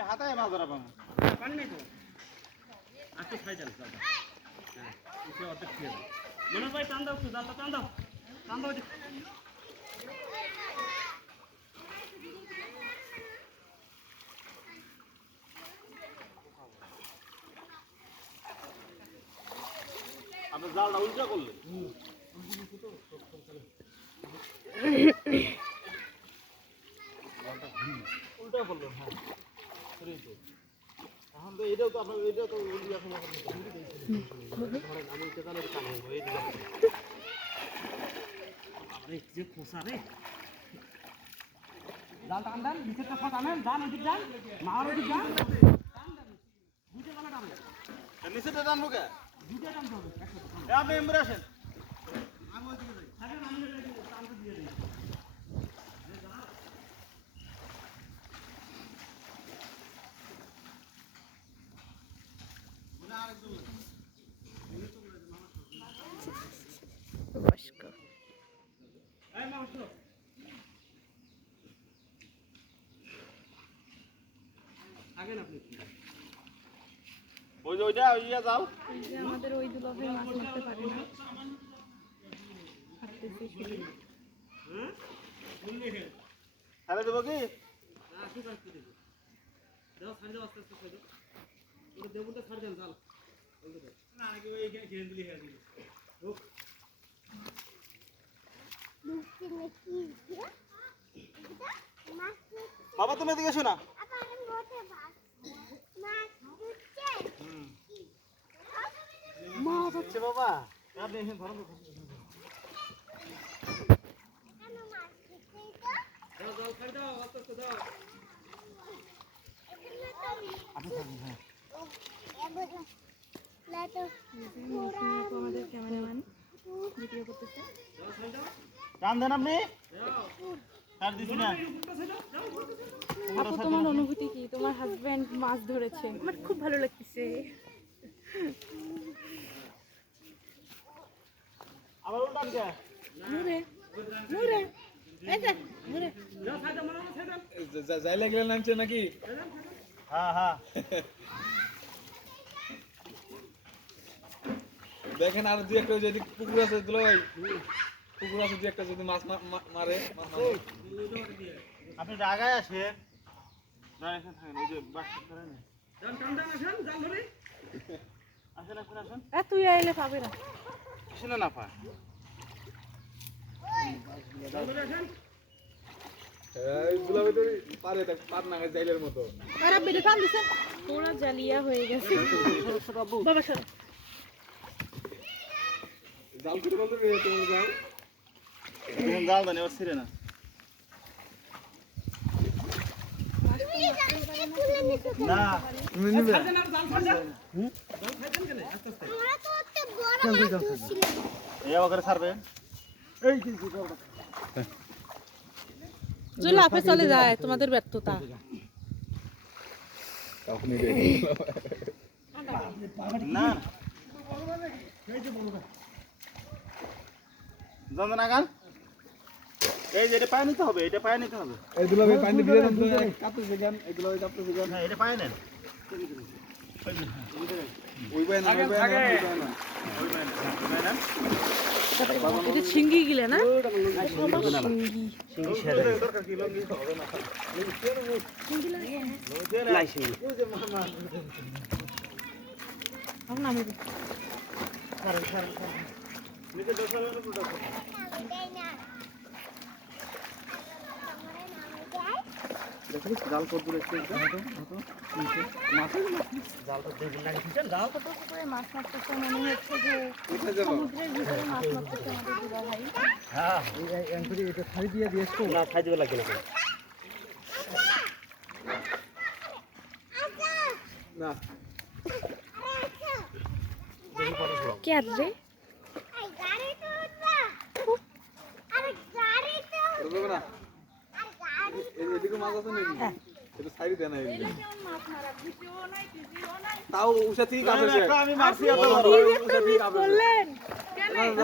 আমি হাতায় মাছ ধরা পাবো পানি নেই তো আজকে ছাই দেন জালটা হ্যাঁ এসে অর্ধেক খেয়ে যাবে মনে ভাই টান দাও একটু জালটা টান দাও আপনি জালটা উল্টা করলেন উল্টা করলেন হ্যাঁ এখন তো এটাও তো আপনার এটা তো এখন আমি এটা তাহলে কাম হইব এই দিকে আরে যে খোসা রে জাল টান দেন নিচেরটা সব টানেন যান ওদিক যান মার ওদিক যান টান দেন দুটো বেলা টানবেন নিচেটা টানবো কে দুটো টানতে হবে আপনি এমরে আসেন আমি ওইদিকে যাই থাকেন আমি টানতে দিয়ে দিই ওই যে ওইটা ইয়া যাও আমাদের ওই দুলাভাই মাছ মারতে পারে না হাঁটতেছে শুধু ছাড়ে দেবো কি দাও ছাড় দাও আস্তে আস্তে ছাড় দাও ওটা দেবুটা ছাড় দেন জাল না নাকি ওই ঘেন গুলি হয়ে দিল রুক বাবা তুমি এদিকে শোনা মাছ হচ্ছে বাবা আপনি এখানে ধরুন দাও জাল ছাড় দাও আস্তে আস্তে দাও আপনি থাকুন হ্যাঁ আমাদের ক্যামেরাম্যান ভিডিও করতেছে টান দেন আপনি টান দিছি না আপু তোমার অনুভূতি কি তোমার হাজবেন্ড মাছ ধরেছে আমার খুব ভালো লাগতেছে আবার উল্টান কে মুরে মুরে এই যে মুরে দাও ছাড় দাও মনে ছাড় দাও যাই লাগলে নামছে নাকি হ্যাঁ হ্যাঁ দেখেন আর দুই একটা যদি পুকুর আছে দিল ভাই পুকুর আছে দুই একটা যদি মাছ মারে আপনি রাগায় আসেন না এখানে থাকেন ওই যে বাক্স করে না জাল টান দেন আসেন জাল ধরে আসেন আসেন আসেন তুই আইলে পাবে না আসেন না পা জাল ধরে আসেন এইগুলা ভিতরে পারে দেখ পার না জাইলের মতো আর আপনি টান দিছেন পুরো জালিয়া হয়ে গেছে বাবা সর জাল করে বলতে তুমি যাও এখন জাল দেন এবার ছিঁড়ে না না তুমি নিবে ছাড় দেন আর জাল ছাড় দেন জাল ছাড় দেন কেন আস্তে আস্তে এই আবার ছাড়বেন এই কি করব যে লাফে চলে যায় তোমাদের ব্যর্থতা আপনি না জানেন না গান এই যে এটা পায়ে নিতে হবে এটা পায়ে নিতে হবে এইগুলা ভাই পানি দিয়ে দেন কাটতেছে গান এগুলা ওই কাটতেছে গান হ্যাঁ এটা পায়ে নেন ওই ভাই না ওই ভাই না এটা ছিঙ্গি গিলে না দরকার কি লঙ্গি হবে না এখন নামে নিচে দোকানে দেখুন জাল কত দূর একটু জালটা দেখুন লাগিয়েছেন জাল কত করে মাছ মারতেছে মনে হচ্ছে যে সমুদ্রের ভিতরে মাছ মারতেছে আমাদের দুলাভাই হ্যাঁ এই এন্ট্রি এটা ছাই দিয়ে দিয়েছো না ছাই দিতে লাগে না না কে রে করবে না এদিকে মাছ আছে নাকি এটা সাইড দেন না মাছ মারা ভিডিও নাই ভিডিও নাই তাও উষা ঠিক আছে আমি মারছি বললেন কেন